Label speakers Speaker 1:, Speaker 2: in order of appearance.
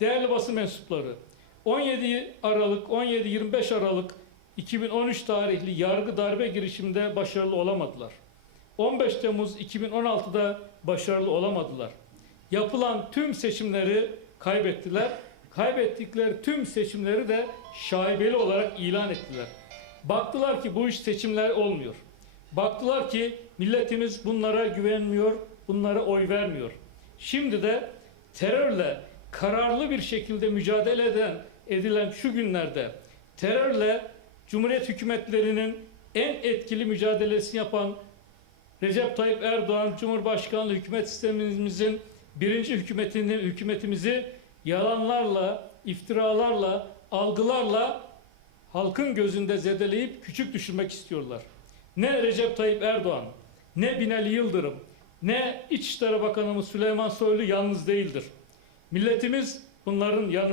Speaker 1: değerli basın mensupları, 17 Aralık, 17-25 Aralık 2013 tarihli yargı darbe girişiminde başarılı olamadılar. 15 Temmuz 2016'da başarılı olamadılar. Yapılan tüm seçimleri kaybettiler. Kaybettikleri tüm seçimleri de şaibeli olarak ilan ettiler. Baktılar ki bu iş seçimler olmuyor. Baktılar ki milletimiz bunlara güvenmiyor, bunlara oy vermiyor. Şimdi de terörle kararlı bir şekilde mücadele eden edilen şu günlerde terörle Cumhuriyet hükümetlerinin en etkili mücadelesini yapan Recep Tayyip Erdoğan Cumhurbaşkanlığı hükümet sistemimizin birinci hükümetini, hükümetimizi yalanlarla, iftiralarla, algılarla halkın gözünde zedeleyip küçük düşürmek istiyorlar. Ne Recep Tayyip Erdoğan, ne Binali Yıldırım, ne İçişleri Bakanımız Süleyman Soylu yalnız değildir. Milletimiz bunların yanında.